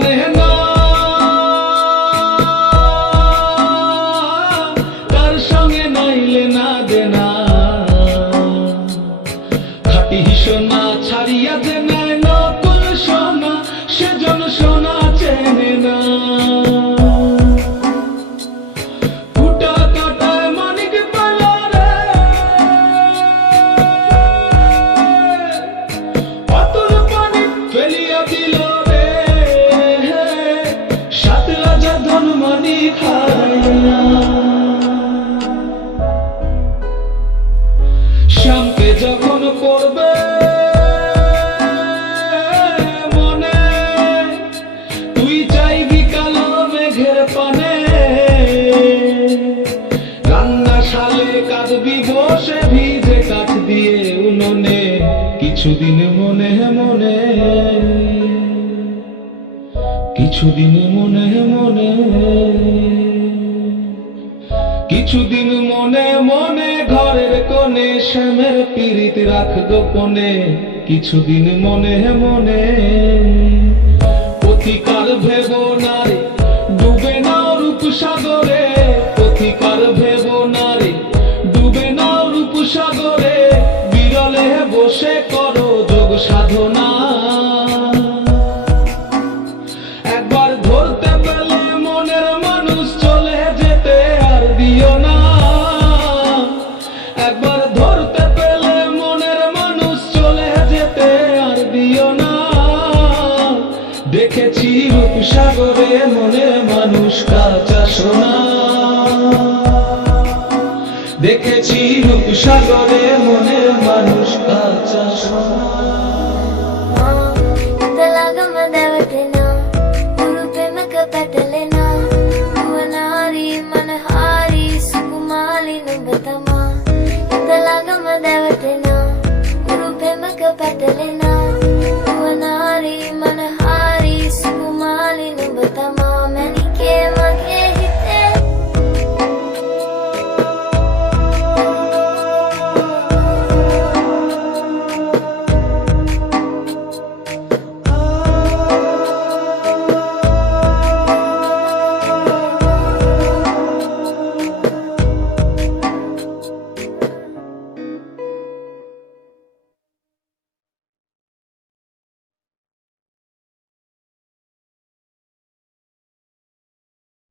জানে না তার সঙ্গে নাইলে না দেনা, খাঁটি সোনা ছাড়িয়া যে নেয় নকল সোনা, সেজন সোনা চেনে না। ফুটা কাটায় মানিক পেল রে, অতুল পানি ফেলিয়া দিল রে, সাত রাজা ধন মানি খায় না। শ্যামকে যখন পড়বে মনে, তুই চাইবি কালো মেঘের পানে, রান্নাশালে কাঁদবি বসে ভিজে কাঠ দিয়ে উনুনে, কিছুদিন মনে মনে, কিছুদিন মনে মনে, কিছুদিন মনে মনে ঘরের কোণে শ্যামের পীড়িত রাখ গোপনে, কিছুদিন মনে মনে। পথিকার ভেব নারে ডুবে নাও রূপসাগরে, পথিকার ভেব নারে ডুবে নাও রূপসাগরে, বিরলে বসে করো যোগ সাধনা। একবার ধরতে পেলে মনের মানুষ চলে যেতে আর দিও না, একবার ধরতে পেলে মনের মানুষ চলে যেতে আর দিও না। দেখেছি রূপসাগরে মনের মানুষ কাঁচা সোনা, দেখেছি রূপসাগরে মনের মানুষ কাঁচা